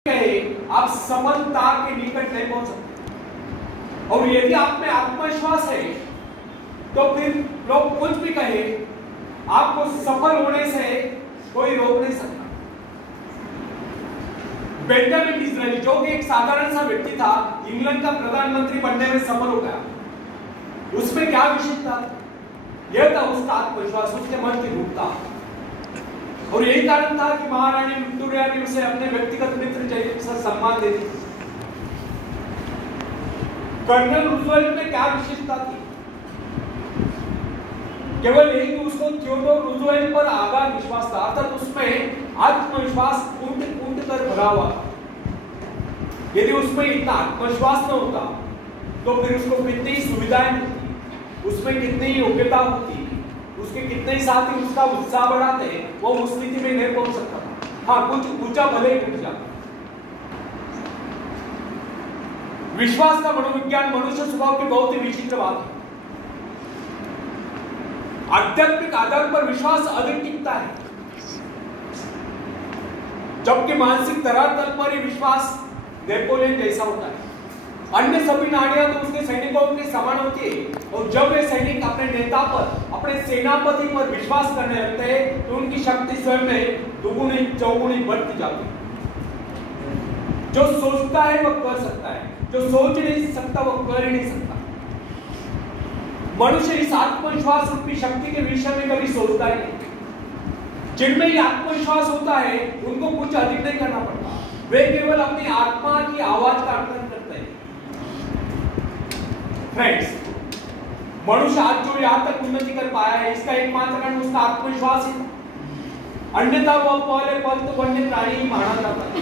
आप सफलता के निकट नहीं पहुंच सकते। और यदि आप में आत्मविश्वास है तो फिर लोग कुछ भी कहे, आपको सफल होने से कोई रोक नहीं सकता। बेंजामिन डिज़रायली जो कि एक साधारण सा व्यक्ति था, इंग्लैंड का प्रधानमंत्री बनने में सफल हो गया। उसमें क्या विशेषता? यह था उसका आत्मविश्वास, उसके मन की रूपता। और यही कारण था कि महारानी विक्टोरिया ने उसे अपने व्यक्तिगत मित्र जैसा सम्मान दे दी। कर्नल रूजवेल्ट में क्या विशेषता थी? केवल यही कि उसको थियोडोर रूजवेल्ट पर आगाध विश्वास था, अर्थात उसमें आत्मविश्वास कूट कर भरा हुआ था। यदि उसमें इतना आत्मविश्वास न होता तो फिर उसको कितनी सुविधाएं मिलती, उसमें कितनी योग्यता होती, उसके कितने साथी उसका उत्साह बढ़ाते, वो उस स्थिति में नहीं पहुंच सकता था। हाँ, कुछ ऊंचा भले ही उठ जाता। विश्वास का मनोविज्ञान मनुष्य स्वभाव की बहुत ही विचित्र बात है। आध्यात्मिक आधार पर विश्वास अधिक टिकता है, जबकि मानसिक धरातल पर ही विश्वास नेपोलियन जैसा होता है। अन्य सभी नाड़ियां तो उसके सैनिकों के समान होती है, और जब वे सैनिक अपने नेता पर, अपने सेनापति पर विश्वास करने लगते हैं तो उनकी शक्ति स्वयं में दुगुनी चौगुनी बढ़ती जाती है। जो सोचता है वह कर सकता है, जो सोच नहीं सकता वह कर ही नहीं सकता। मनुष्य इस आत्मविश्वास रूपी शक्ति के विषय में कभी सोचता ही नहीं। जिनमें ये आत्मविश्वास होता है उनको कुछ अधिक नहीं करना पड़ता, वे केवल अपनी आत्मा की आवाज का अध्ययन करते हैं। फ्रेंड्स, मनुष्य आज जो यहां तक उन्नति कर पाया है, इसका एकमात्र कारण उसका आत्मविश्वास है। अन्यथा वह पहले पल तो वन्य प्राणी ही माना जाता है।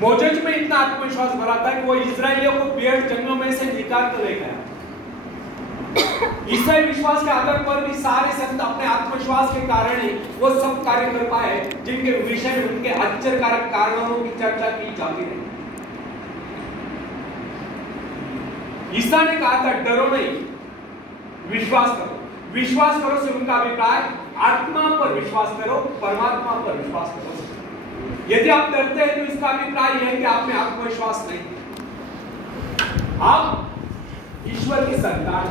मोजेज में इतना आत्मविश्वास भरा था कि वो इजरायलियों को बेहद जंगलों में से निकाल कर ले गया। ईसाई विश्वास के आधार पर भी सारे संत अपने आत्मविश्वास के कारण ही वो सब कार्य कर पाए जिनके विषय में उनके आश्चर्यकारक कारणों की चर्चा की जाती रही। ईसा ने कहा था, डरो नहीं, विश्वास करो। विश्वास करो से उनका अभिप्राय आत्मा पर विश्वास करो, परमात्मा पर विश्वास करो। यदि आप डरते हैं तो इसका अभिप्राय यह है कि आप में आत्मविश्वास नहीं। आप ईश्वर की संतान,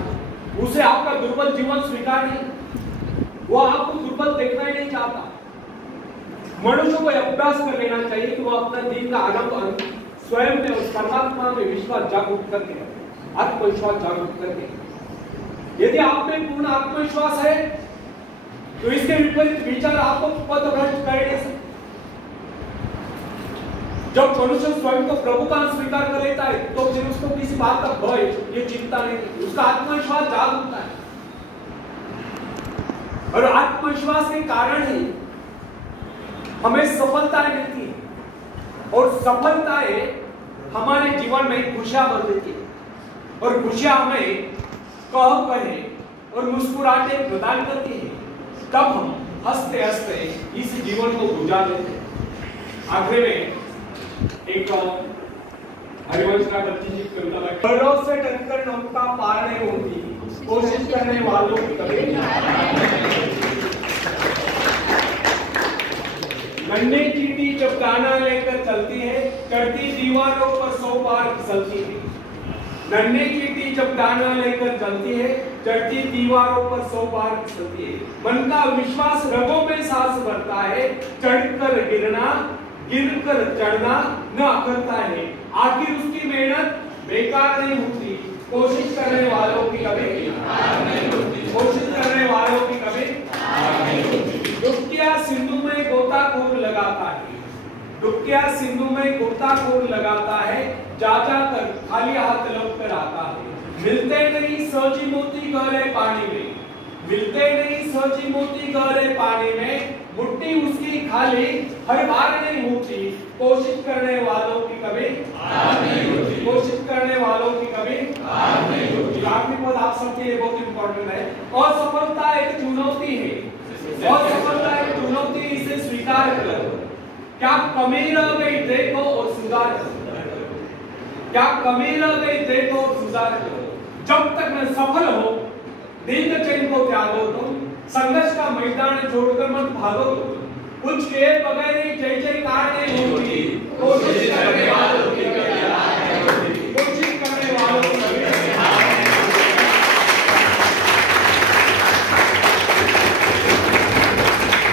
उसे आपका दुर्बल जीवन स्वीकार नहीं, वो आपको दुर्बल देखना ही नहीं चाहता। मनुष्य को अभ्यास कर लेना चाहिए कि वो अपना दिन का आरंभ स्वयं में उस परमात्मा में विश्वास जागरूक करके, आत्मविश्वास जागरूक करके। यदि आप में पूर्ण आत्मविश्वास है तो इसके विपरीत विचार आपको पथभ्रष्ट कर नहीं सकते। जब मनुष्य स्वयं को प्रभु का स्वीकार कर लेता है तो फिर उसको किसी बात का भय, ये चिंता नहीं, उसका आत्मविश्वास जाग उठता है। और आत्मविश्वास के कारण ही हमें सफलताएं मिलती है, और सफलताएं हमारे जीवन में खुशियां भर देती है, और खुशियां हमें कहे और मुस्कुराहटे प्रदान करती है। तब हम हंसते हंसते इस जीवन को गुजार लेते हैं। आखिर में एक हरिवंश का बच्ची जी कविता में, घरों से डरकर नौका पार नहीं होती, कोशिश करने वालों की कभी नन्ही चींटी जब दाना लेकर चलती है, चढ़ती दीवारों पर 100 बार फिसलती है। नन्ही चींटी जब दाना लेकर चलती है, चढ़ती दीवारों पर 100 बार फिसलती है। मन का विश्वास रगों में सांस भरता है, चढ़कर गिरना, गिरकर चढ़ना न अखरता है। आखिर उसकी मेहनत बेकार नहीं होती, कोशिश करने वालों की कभी हार नहीं होती, कोशिश करने वालों की कभी हार नहीं होती। डुबकिया सिंधु में गोताखोर लगाता है, डुबकिया सिंधु में गोताखोर लगाता है, जा कर खाली हाथ लौट कर आता है। मिलते नहीं सजी मोती गहरे पानी में, मिलते नहीं सजी मोती गहरे पानी में, मुट्ठी उसकी खाली हर बार नहीं होती, कोशिश करने वालों की कभी हार नहीं होती, कोशिश करने वालों की कभी हार नहीं होती। आखिरी पद आप सबके लिए बहुत इंपॉर्टेंट है। और सफलता एक चुनौती है, और सफलता एक चुनौती, इसे स्वीकार करो। क्या कमी रह गई देखो और सुधार करो, क्या कमी रह गई देखो और सुधार करो। जब तक न सफल हो नींद चैन को त्यागो तुम, संघर्ष का मैदान छोड़कर मत भागो तुम। कुछ खेत वगैरह जय जयकार